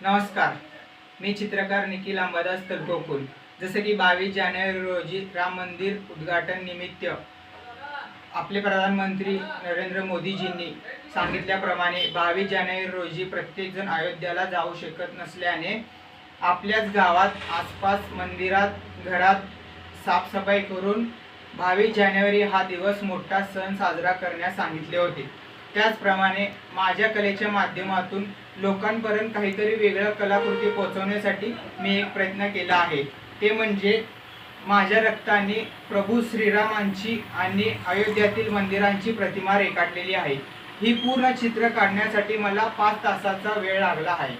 नमस्कार, मी चित्रकार निखिल अंबादास तलकोकुल। जसे की 22 जानेवारी रोजी राम मंदिर उद्घाटन निमित्त आपले प्रधानमंत्री नरेंद्र मोदीजींनी सांगितल्याप्रमाणे 22 जानेवारी रोजी प्रत्येकजण अयोध्येला जाऊ शकत नसल्याने आपल्याच गावात आसपास मंदिरात घरात साफसफाई करून 22 जानेवारी हा दिवस मोठा सण साजरा करण्यास सांगितले होते। त्याचप्रमाणे माझ्या कलेच्या माध्यमातून लोकांपर्यंत काहीतरी वेगळं कलाकृती पोहोचवण्यासाठी मी एक प्रयत्न केला आहे। ते म्हणजे माझ्या रक्ताने प्रभू श्रीरामांची आणि अयोध्येतील मंदिरांची प्रतिमा रेखाटलेली आहे। ही पूर्ण चित्र काढण्यासाठी मला 5 तासाचा वेळ लागला आहे।